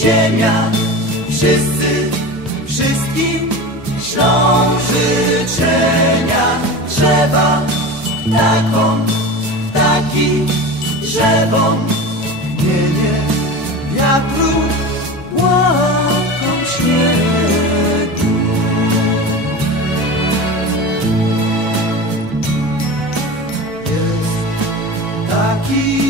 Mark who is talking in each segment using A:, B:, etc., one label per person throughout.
A: ziemia, wszyscy, wszystkim ślą życzenia. Drzewa, taką, taki, drzewom, nie, nie, wiatru, łapką śniegu. Jest taki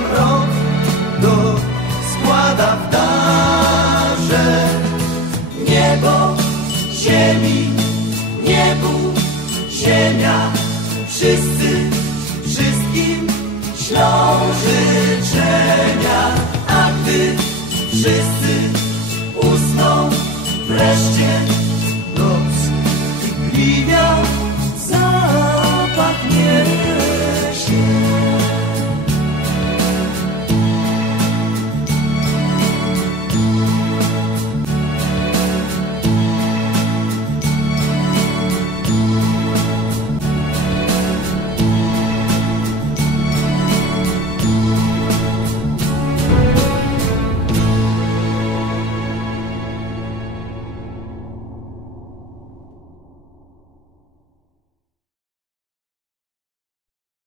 A: Dziś nam rok do składa w darze. Niebo, ziemi, niebu, ziemia, wszyscy, wszystkim ślą